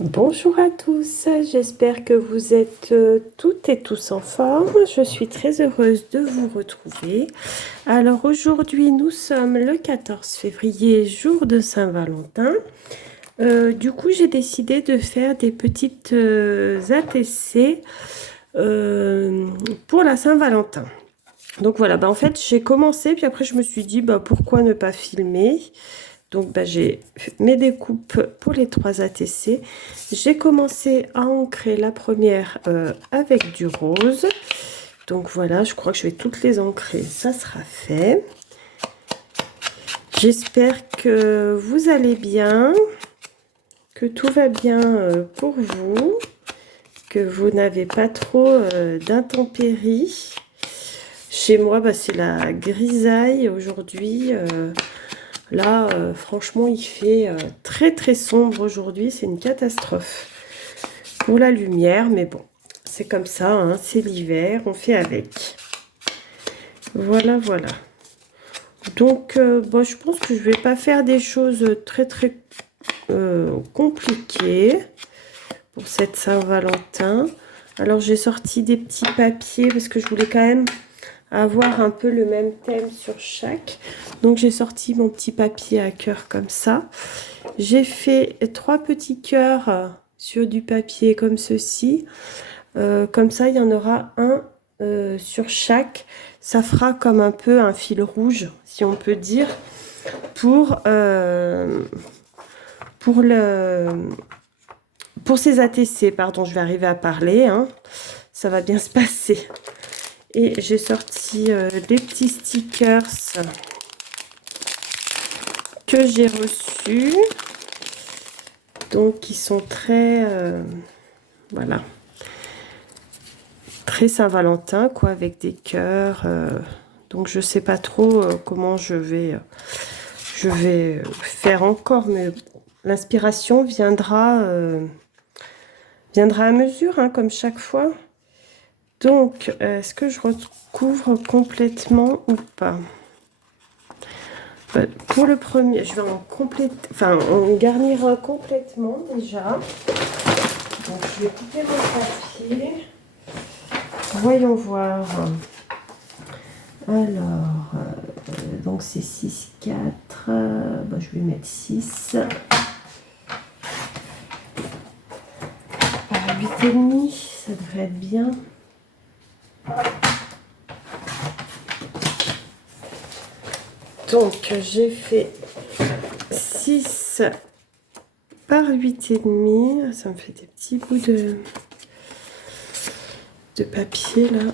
Bonjour à tous, j'espère que vous êtes toutes et tous en forme. Je suis très heureuse de vous retrouver. Alors aujourd'hui, nous sommes le 14 février, jour de Saint-Valentin. Du coup, j'ai décidé de faire des petites ATC pour la Saint-Valentin. Donc voilà, en fait, j'ai commencé, puis après, je me suis dit, pourquoi ne pas filmer? Donc, j'ai mes découpes pour les 3 ATC. J'ai commencé à ancrer la première avec du rose. Donc voilà, je crois que je vais toutes les ancrer. Ça sera fait. J'espère que vous allez bien, que tout va bien pour vous, que vous n'avez pas trop d'intempéries. Chez moi, c'est la grisaille aujourd'hui. Là, franchement, il fait très très sombre aujourd'hui. C'est une catastrophe pour la lumière. Mais bon, c'est comme ça, hein, c'est l'hiver, on fait avec. Voilà, voilà. Donc, je pense que je vais pas faire des choses très très compliquées pour cette Saint-Valentin. Alors, j'ai sorti des petits papiers parce que je voulais quand même avoir un peu le même thème sur chaque. Donc j'ai sorti mon petit papier à cœur comme ça. J'ai fait 3 petits cœurs sur du papier comme ceci. Comme ça, il y en aura un sur chaque. Ça fera comme un peu un fil rouge, si on peut dire, pour, pour, le, pour ces ATC. Pardon, je vais arriver à parler, hein. Ça va bien se passer. Et j'ai sorti les petits stickers que j'ai reçus. Donc, qui sont très, voilà, très Saint-Valentin, quoi, avec des cœurs. Donc, je sais pas trop comment je vais faire encore, mais l'inspiration viendra à mesure, hein, comme chaque fois. Donc, est-ce que je recouvre complètement ou pas? Pour le premier, je vais en garnir un complètement déjà. Donc, je vais couper mon papier. Voyons voir. Alors, donc c'est 6, 4. Je vais mettre 6. 8,5, ça devrait être bien. Donc, j'ai fait 6 par 8,5. Ça me fait des petits bouts de papier là.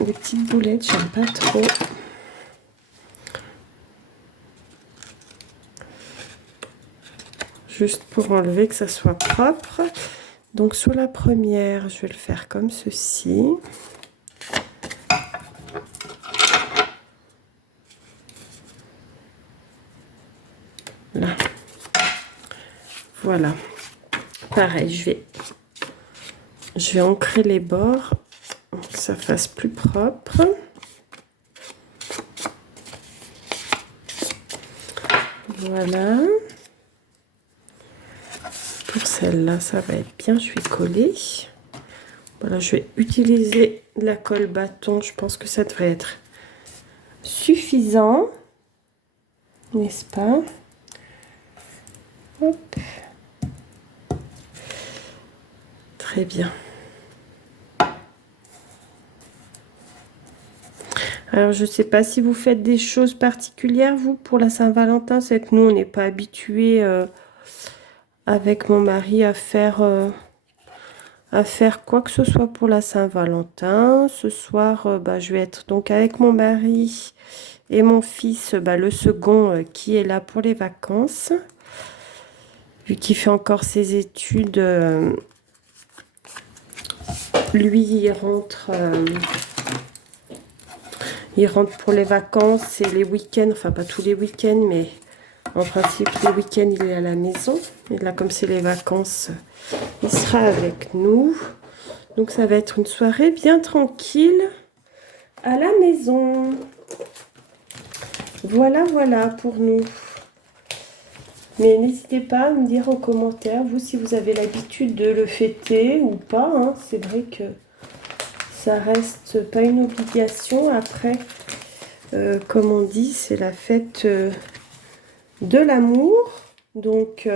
Des petites boulettes, j'aime pas trop. Juste pour enlever que ça soit propre. Donc, sur la première, je vais le faire comme ceci. Là. Voilà. Pareil, je vais ancrer les bords pour que ça fasse plus propre. Voilà. Pour celle-là, ça va être bien. Je vais coller. Voilà, je vais utiliser la colle bâton. Je pense que ça devrait être suffisant. N'est-ce pas? Hop. Très bien. Alors, je ne sais pas si vous faites des choses particulières, vous, pour la Saint-Valentin. C'est que nous, on n'est pas habitués avec mon mari à faire quoi que ce soit pour la Saint-Valentin. Ce soir, je vais être donc avec mon mari et mon fils, le second, qui est là pour les vacances. Vu qu'il fait encore ses études, lui, il rentre pour les vacances et les week-ends. Enfin, pas tous les week-ends, mais en principe, les week-ends, il est à la maison. Et là, comme c'est les vacances, il sera avec nous. Donc, ça va être une soirée bien tranquille à la maison. Voilà, voilà pour nous. Mais n'hésitez pas à me dire en commentaire, vous, si vous avez l'habitude de le fêter ou pas. Hein. C'est vrai que ça reste pas une obligation. Après, comme on dit, c'est la fête de l'amour. Donc,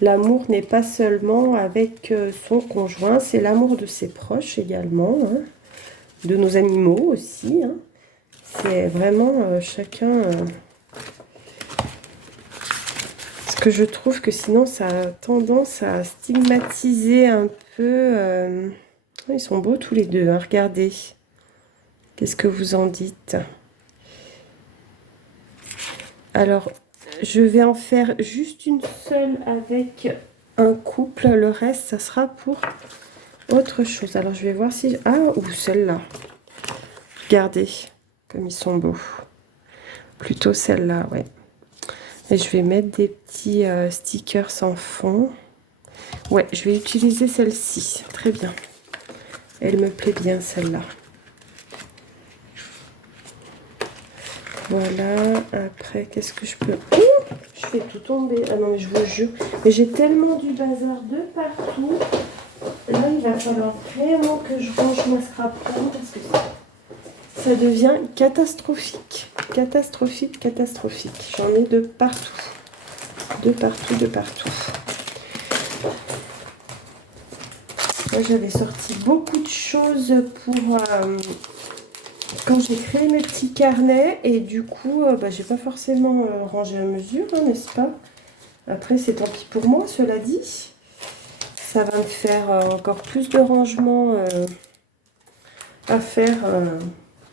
l'amour n'est pas seulement avec son conjoint, c'est l'amour de ses proches également, hein, de nos animaux aussi. Hein. C'est vraiment chacun... parce que je trouve que sinon, ça a tendance à stigmatiser un peu... Ils sont beaux tous les deux, hein, regardez. Qu'est-ce que vous en dites? Alors, je vais en faire juste une seule avec un couple. Le reste, ça sera pour autre chose. Alors, je vais voir si... Ah, ou celle-là. Regardez comme ils sont beaux. Plutôt celle-là, ouais. Et je vais mettre des petits stickers en fond. Ouais, je vais utiliser celle-ci. Très bien. Elle me plaît bien, celle-là. Voilà. Après, qu'est-ce que je peux... Oh, je fais tout tomber. Ah non, mais je vous jure. Mais j'ai tellement du bazar de partout. Là, il va falloir vraiment que je range ma scrap-room parce que ça devient catastrophique. Catastrophique, catastrophique. J'en ai de partout. De partout, de partout. Moi, j'avais sorti beaucoup de choses pour quand j'ai créé mes petits carnets. Et du coup, j'ai pas forcément rangé à mesure, hein, n'est-ce pas? Après, c'est tant pis pour moi, cela dit. Ça va me faire encore plus de rangement à faire.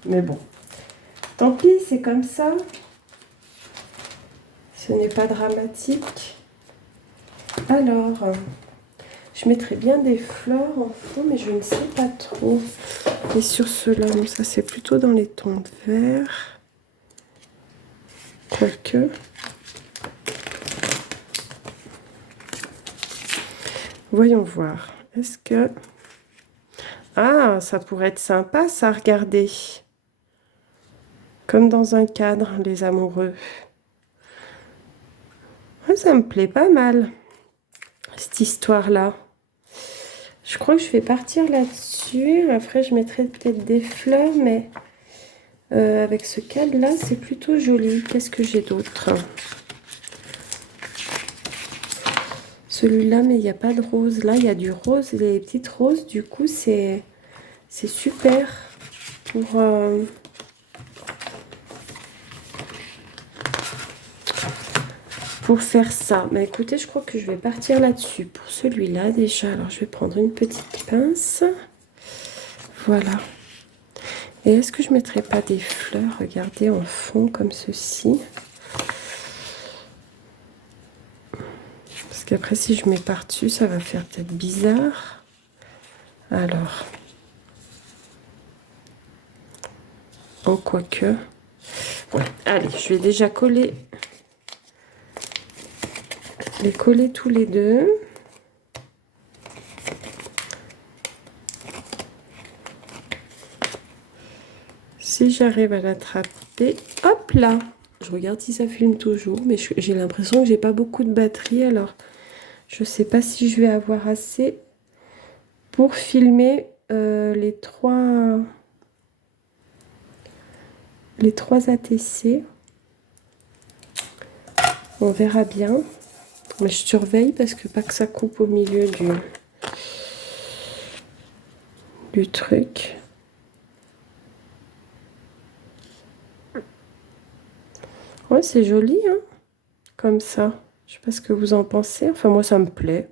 Mais bon, tant pis, c'est comme ça. Ce n'est pas dramatique. Alors, je mettrais bien des fleurs en fond, mais je ne sais pas trop. Et sur cela, ça c'est plutôt dans les tons de vert. Quoique. Voyons voir. Est-ce que... Ah, ça pourrait être sympa, ça, regarder. Comme dans un cadre, les amoureux. Ouais, ça me plaît pas mal, cette histoire-là. Je crois que je vais partir là-dessus. Après, je mettrai peut-être des fleurs, mais avec ce cadre-là, c'est plutôt joli. Qu'est-ce que j'ai d'autre? Celui-là, mais il n'y a pas de rose. Là, il y a du rose, les petites roses. Du coup, c'est super pour faire ça. Mais écoutez, je crois que je vais partir là-dessus. Pour celui-là, déjà, alors je vais prendre une petite pince. Voilà. Et est-ce que je ne mettrais pas des fleurs, regardez, en fond, comme ceci? Parce qu'après, si je mets par-dessus, ça va faire peut-être bizarre. Alors... Oh, quoique... Ouais, allez, je vais déjà les coller tous les deux. Si j'arrive à l'attraper, hop là. Je regarde si ça filme toujours, mais j'ai l'impression que j'ai pas beaucoup de batterie, alors je sais pas si je vais avoir assez pour filmer les trois ATC. On verra bien. Mais je surveille parce que pas que ça coupe au milieu du truc. Ouais, c'est joli, hein, comme ça. Je sais pas ce que vous en pensez. Enfin, moi, ça me plaît.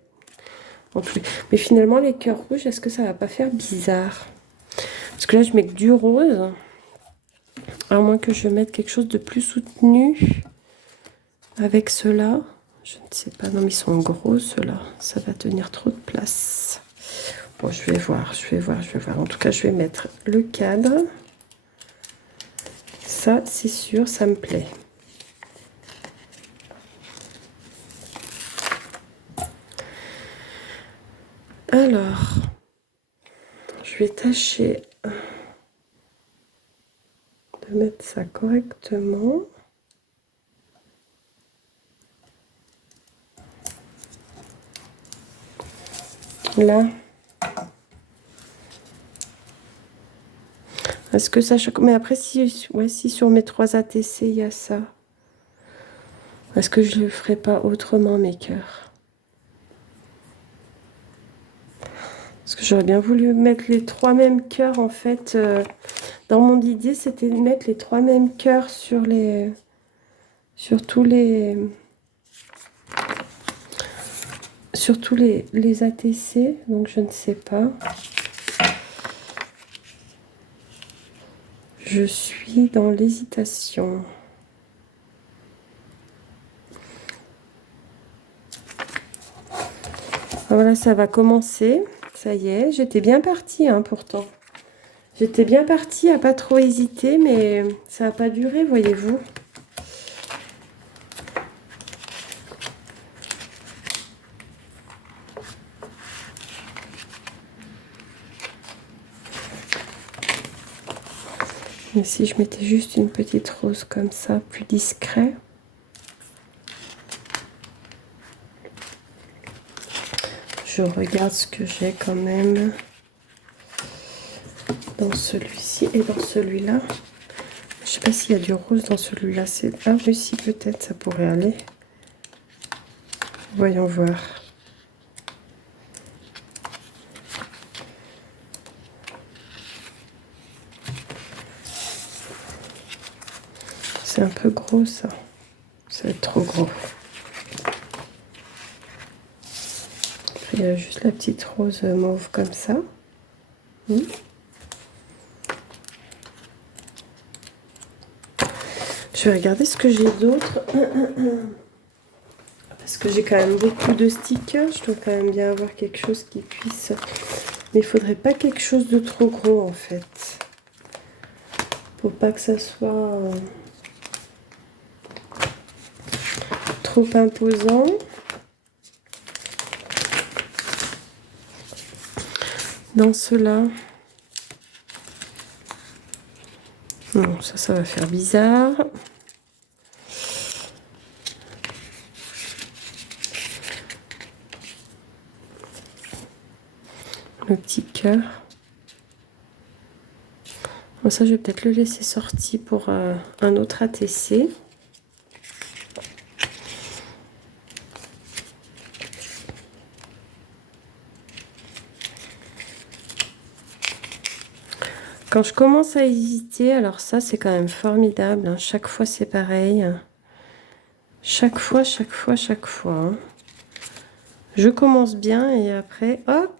Mais finalement, les cœurs rouges, est-ce que ça va pas faire bizarre? Parce que là, je mets que du rose. À moins que je mette quelque chose de plus soutenu avec ceux-là. Je ne sais pas. Non, mais ils sont gros, ceux-là. Ça va tenir trop de place. Bon, je vais voir. En tout cas, je vais mettre le cadre. Ça, c'est sûr, ça me plaît. Alors, je vais tâcher de mettre ça correctement. Là. Est-ce que ça choque? Mais après, si, ouais, si sur mes 3 ATC, il y a ça. Est-ce que je ne le ferai pas autrement, mes cœurs? Parce que j'aurais bien voulu mettre les 3 mêmes cœurs, en fait. Dans mon idée, c'était de mettre les 3 mêmes cœurs sur tous les ATC. Donc, je ne sais pas. Je suis dans l'hésitation. Voilà, ça va commencer. Ça y est, j'étais bien partie, hein, pourtant. J'étais bien partie à pas trop hésiter, mais ça n'a pas duré, voyez-vous. Et si je mettais juste une petite rose comme ça, plus discret. Je regarde ce que j'ai quand même dans celui-ci et dans celui-là. Je sais pas s'il y a du rose dans celui-là. Ah oui, si, peut-être, ça pourrait aller. Voyons voir. C'est un peu gros, ça. Ça va être trop gros. Après, il y a juste la petite rose mauve comme ça. Je vais regarder ce que j'ai d'autre. Parce que j'ai quand même beaucoup de stickers. Je dois quand même bien avoir quelque chose qui puisse... Mais il faudrait pas quelque chose de trop gros, en fait. Faut pas que ça soit trop imposant. Dans cela... Non, ça va faire bizarre. Le petit cœur. Bon, ça, je vais peut-être le laisser sorti pour un autre ATC. Quand je commence à hésiter, alors ça, c'est quand même formidable. Hein. Chaque fois, c'est pareil. Chaque fois. Hein. Je commence bien et après, hop.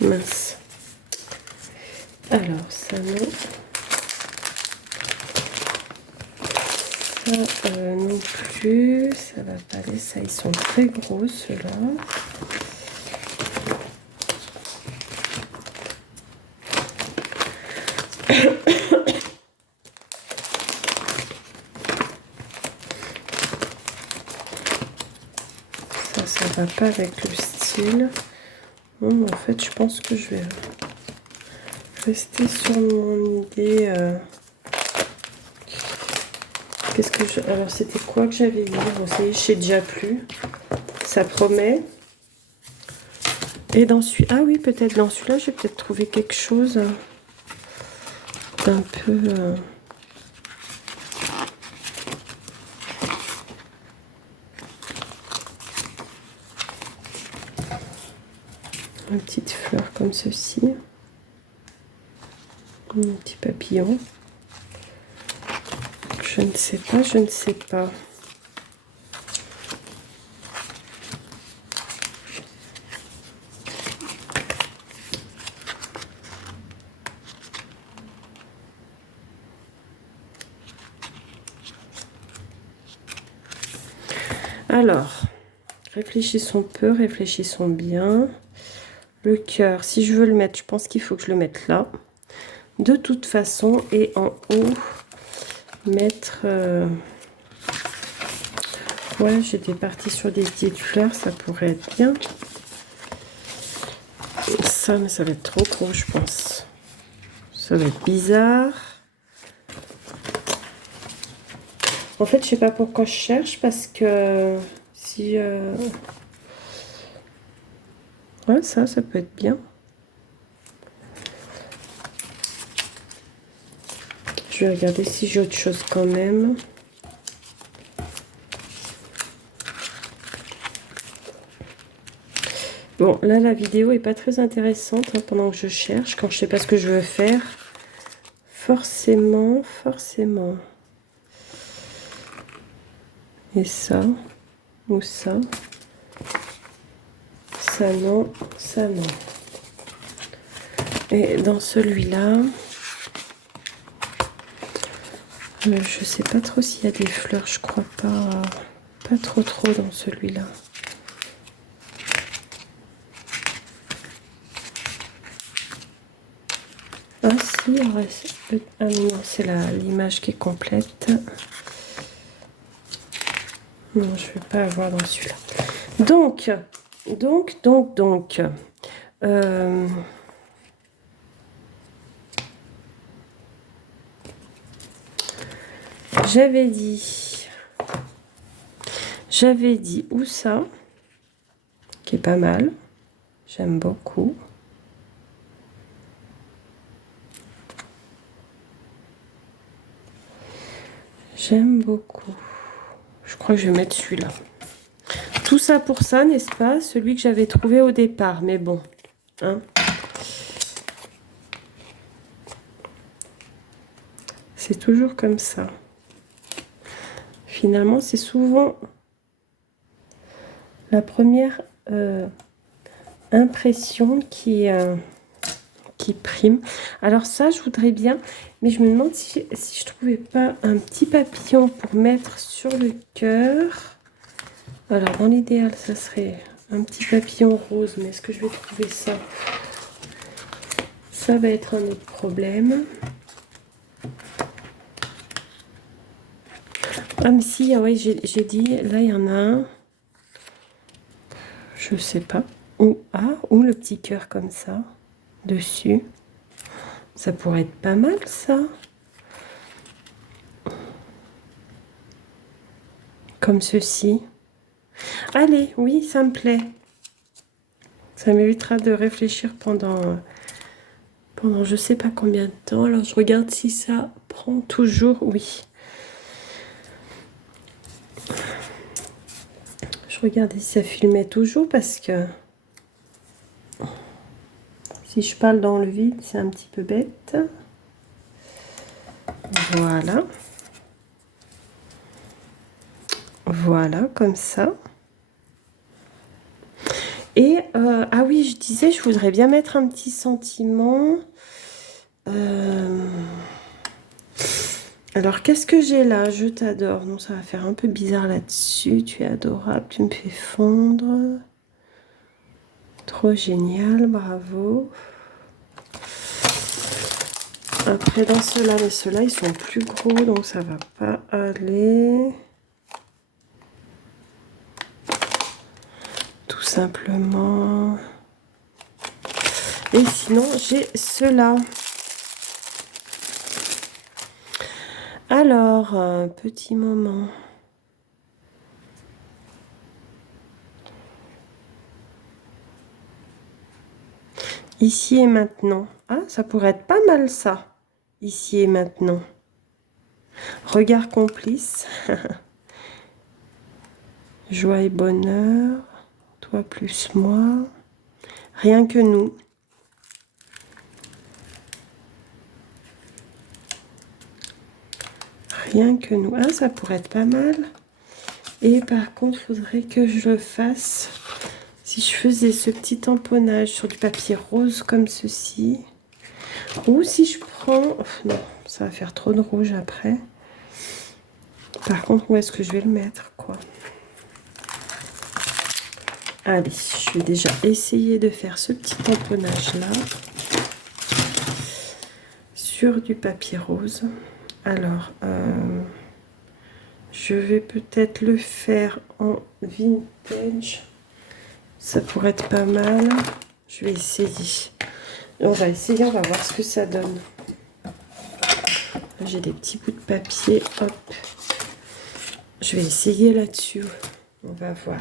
Mince. Alors, ça non. Ça non plus. Ça va pas aller. Ça, ils sont très gros, ceux-là. Ça va pas avec le style. Bon, en fait, je pense que je vais rester sur mon idée. Qu'est-ce que je... Alors, c'était quoi que j'avais mis? Bon, ça y est, je sais déjà plus. Ça promet. Et dans celui... Ah oui, peut-être dans celui-là, j'ai peut-être trouvé quelque chose d'un peu... Une petite fleur comme ceci. Un petit papillon. Je ne sais pas, je ne sais pas. Alors, réfléchissons peu, réfléchissons bien. Le cœur, si je veux le mettre, je pense qu'il faut que je le mette là. De toute façon, et en haut, mettre... Ouais, j'étais partie sur des petites fleurs, ça pourrait être bien. Ça, mais ça va être trop gros, je pense. Ça va être bizarre. En fait, je sais pas pourquoi je cherche, parce que si... Ouais, ça peut être bien. Je vais regarder si j'ai autre chose quand même. Bon, là, la vidéo est pas très intéressante hein, pendant que je cherche, quand je sais pas ce que je veux faire. Forcément. Et ça, ou ça. Ça non, ça non. Et dans celui-là, je sais pas trop s'il y a des fleurs, je crois pas, pas trop dans celui-là. Ah si, ah non, c'est l'image qui est complète. Non, je ne vais pas avoir dans celui-là. Donc, j'avais dit où ça, qui est pas mal, j'aime beaucoup. J'aime beaucoup. Je crois que je vais mettre celui-là. Tout ça pour ça, n'est-ce pas? Celui que j'avais trouvé au départ, mais bon. Hein, c'est toujours comme ça. Finalement, c'est souvent la première impression qui prime. Alors ça, je voudrais bien, mais je me demande si je trouvais pas un petit papillon pour mettre sur le cœur. Alors, dans l'idéal, ça serait un petit papillon rose, mais est-ce que je vais trouver ça? Ça va être un autre problème. Ah, mais si, ah ouais, j'ai dit, là, il y en a un. Je sais pas. Ou le petit cœur comme ça, dessus. Ça pourrait être pas mal, ça. Comme ceci. Allez, oui, ça me plaît. Ça m'évitera de réfléchir pendant je sais pas combien de temps. Alors, je regarde si ça prend toujours. Oui. Je regardais si ça filmait toujours parce que si je parle dans le vide, c'est un petit peu bête. Voilà. Voilà, comme ça. Et, ah oui, je disais, je voudrais bien mettre un petit sentiment. Alors, qu'est-ce que j'ai là? Je t'adore. Non, ça va faire un peu bizarre là-dessus. Tu es adorable, tu me fais fondre. Trop génial, bravo. Après, dans ceux-là, mais ceux-là, ils sont plus gros, donc ça va pas aller. Tout simplement. Et sinon, j'ai ceux-là. Alors, un petit moment. Ici et maintenant. Ah, ça pourrait être pas mal ça. Ici et maintenant. Regard complice. Joie et bonheur. Toi plus moi. Rien que nous. Rien que nous. Ah, ça pourrait être pas mal. Et par contre, il faudrait que je le fasse. Si je faisais ce petit tamponnage sur du papier rose comme ceci. Ou si je prends... Oh, non, ça va faire trop de rouge après. Par contre, où est-ce que je vais le mettre, quoi? Allez, je vais déjà essayer de faire ce petit tamponnage-là. Sur du papier rose. Alors, je vais peut-être le faire en vintage. Ça pourrait être pas mal. Je vais essayer. On va essayer, on va voir ce que ça donne. J'ai des petits bouts de papier. Hop. Je vais essayer là-dessus. On va voir.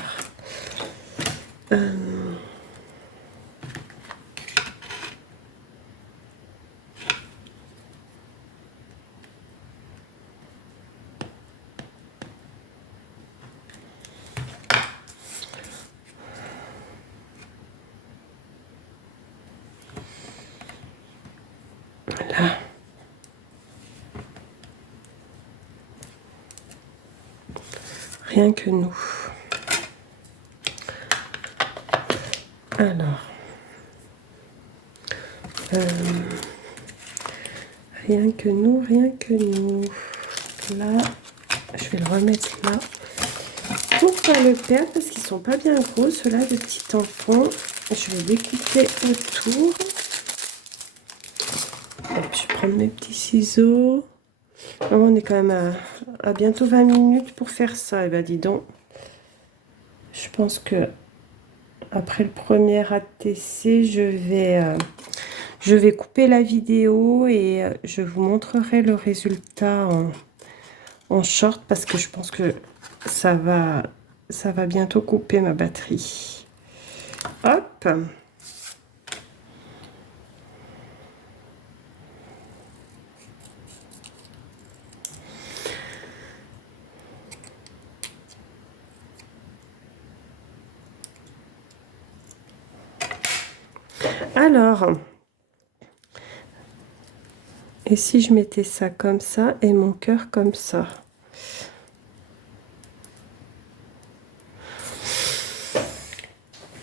Voilà. Rien que nous. Alors. Rien que nous, rien que nous. Là, je vais le remettre là. Pour pas le perdre, parce qu'ils sont pas bien gros, ceux-là, de petits tampons. Je vais découper autour. Je vais prendre mes petits ciseaux. Oh, on est quand même à bientôt 20 minutes pour faire ça. Et ben dis donc, je pense que après le premier ATC, je vais couper la vidéo et je vous montrerai le résultat en short parce que je pense que ça va bientôt couper ma batterie. Hop. Alors, et si je mettais ça comme ça et mon cœur comme ça?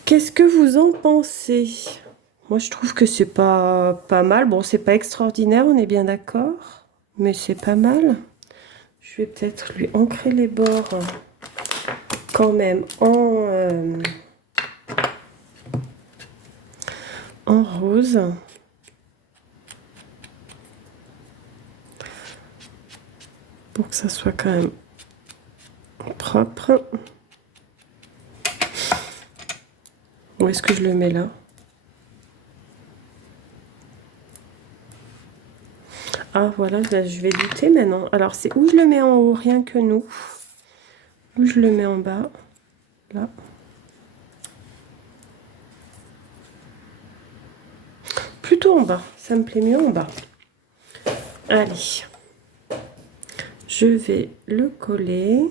Qu'est-ce que vous en pensez? Moi, je trouve que c'est pas mal. Bon, c'est pas extraordinaire, on est bien d'accord, mais c'est pas mal. Je vais peut-être lui ancrer les bords quand même en rose. Pour que ça soit quand même propre. Où est-ce que je le mets là? Ah voilà, là, je vais douter maintenant. Alors c'est où je le mets en haut, rien que nous. Où je le mets en bas. Là. Plutôt en bas, ça me plaît mieux en bas. Allez. Je vais le coller.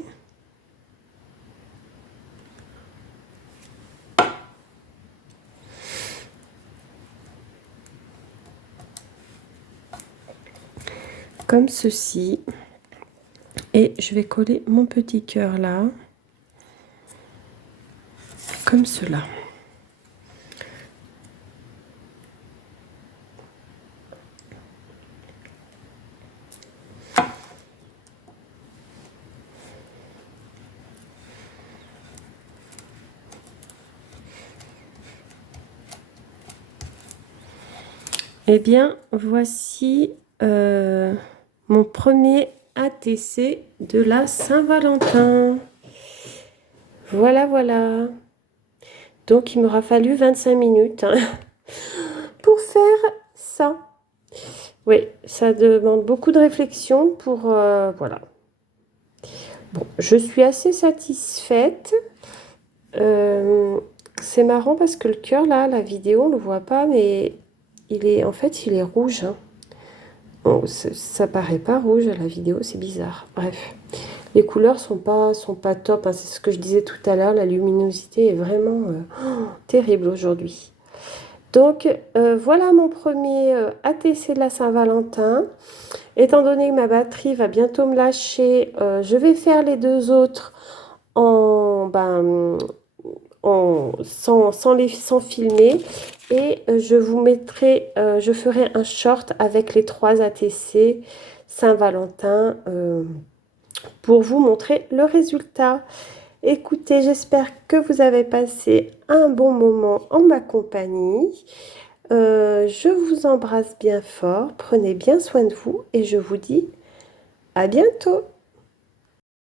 Comme ceci. Et je vais coller mon petit cœur là. Comme cela. Eh bien, voici mon premier ATC de la Saint-Valentin. Voilà, voilà. Donc, il m'aura fallu 25 minutes hein, pour faire ça. Oui, ça demande beaucoup de réflexion pour... voilà. Bon, je suis assez satisfaite. C'est marrant parce que le cœur, là, la vidéo, on ne le voit pas, mais en fait, il est rouge. Hein. Bon, ça paraît pas rouge à la vidéo, c'est bizarre. Bref, les couleurs sont pas top. Hein. C'est ce que je disais tout à l'heure, la luminosité est vraiment terrible aujourd'hui. Donc, voilà mon premier ATC de la Saint-Valentin. Étant donné que ma batterie va bientôt me lâcher, je vais faire les deux autres sans filmer. Et je vous mettrai, je ferai un short avec les 3 ATC Saint-Valentin pour vous montrer le résultat. Écoutez, j'espère que vous avez passé un bon moment en ma compagnie. Je vous embrasse bien fort, prenez bien soin de vous et je vous dis à bientôt.